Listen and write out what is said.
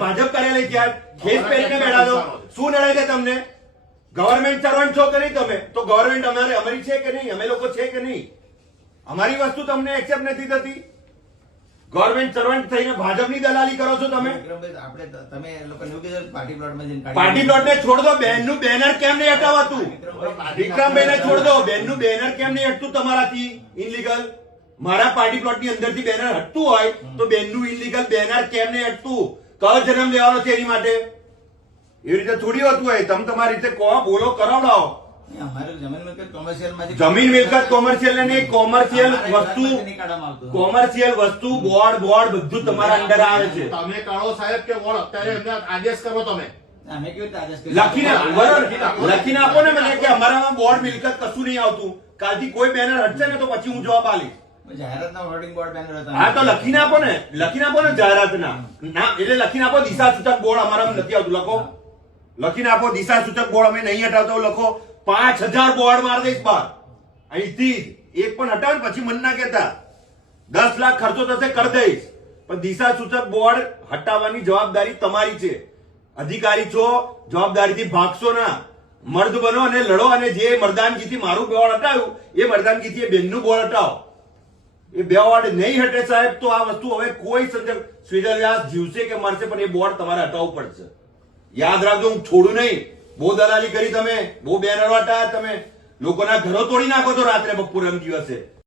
ભાજપ કાર્યાલય ત્યાં ખેસ પહેરીને બેઠા છો, શું નડે છે તમને? ગવર્મેન્ટ સર્વન્ટ છો કે નહીં તમે? તો ગવર્મેન્ટ અમારી છે કે નહીં? અમે લોકો છે કે નહીં? અમારી વસ્તુ તમને એક્સેપ્ટ નથી થતી? ગવર્મેન્ટ સર્વન્ટ થઈને ભાજપની દલાલી કરો છો તમે? પાર્ટી પ્લોટ ને છોડ દો. બેનનું બેનર કેમ નહીં હટાવાતું? વિક્રમભાઈને છોડ દો. બેનનું બેનર કેમ નહીં હટતું તમારાથી? ઇનલીગલ મારા પાર્ટી પ્લોટ ની અંદર થી બેનર હટતું હોય તો બેનનું ઇનલીગલ બેનર કેમ નહીં હટતું? કયો જન્મ લેવાનો છે એની માટે? એવી રીતે થોડી હોતું હોય. તમે તમારી રીતે કહો, બોલો, કરાવડાવો. જમીન મિલકત કોમર્શિયલ ને કોમર્શિયલ વસ્તુ બોર્ડ બધું તમારા અંદર આવે છે. તમે કાઢો સાહેબ કે બોર્ડ અત્યારે એમને આદેશ કરો તમે લખીને આપો ને મને કે અમારામાં બોર્ડ મિલકત કશું નહીં આવતું. કાલથી કોઈ બેનર હટશે ને તો પછી હું જવાબ આલીશ. હા તો લખીને આપો ને જાહેરાતના ના, એટલે લખીને આપો દિશા સૂચક બોર્ડ અમારામાં નથી આવતું. લખીને આપો દિશા સૂચક બોર્ડ અમે નહીં હટાવતો. લખો 5000 બોર્ડ માર દઈશ બાર અહીંથી. એક પણ હટાવ પછી મન ના કહેતા 10 લાખ ખર્ચો થશે કરી દઈશ, પણ દિશા સૂચક બોર્ડ હટાવવાની જવાબદારી તમારી છે. અધિકારી છો, જવાબદારીથી ભાગશો ના. મર્દ બનો અને લડો. અને જે મર્દાનગીથી મારું બોર્ડ હટાવ્યું એ મર્દાનગીથી એ બેનનું બોર્ડ હટાવો. એ બે બોર્ડ નહીં હટે સાહેબ તો આ વસ્તુ હવે કોઈ સંજોગ શ્રીધર વ્યાસ જીવશે કે મરશે પણ એ બોર્ડ તમારે હટાવવું પડશે. યાદ રાખજો, હું છોડું નહીં. બહુ દલાલી કરી તમે, બહુ બેનરો હટાયા તમે, લોકોના ઘરો તોડી નાખો છો રાત્રે બપોર દિવસે.